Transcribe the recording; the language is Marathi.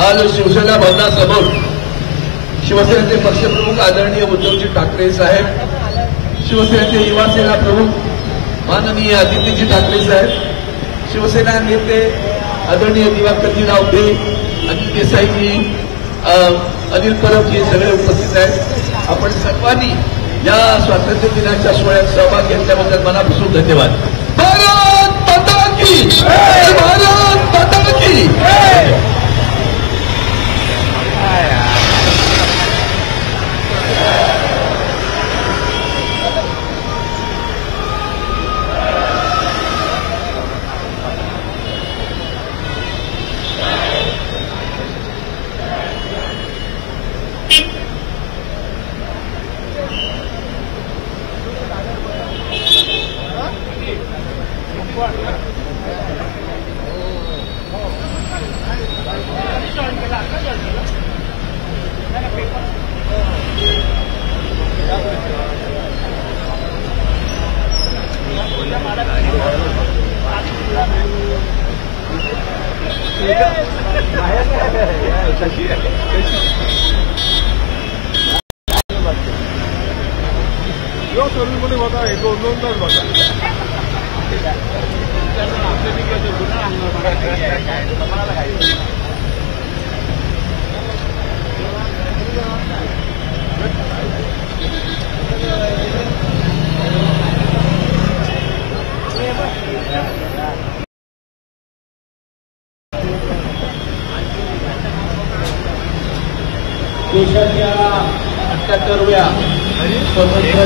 आज शिवसेना भवनासमोर शिवसेनेचे पक्षप्रमुख आदरणीय उद्धवजी ठाकरे साहेब, शिवसेनेचे युवासेना प्रमुख माननीय आदित्यजी ठाकरे साहेब, शिवसेना नेते आदरणीय दिवाकरजी रावते, अनिल देसाईजी, अनिल परबजी सगळे उपस्थित आहेत. आपण सर्वांनी या स्वातंत्र्य दिनाच्या सोहळ्यात सहभाग घेतल्याबद्दल मनापासून धन्यवाद. भारत माता की जय, भारत माता की जय. देशाच्या 78व्या स्वातंत्र्य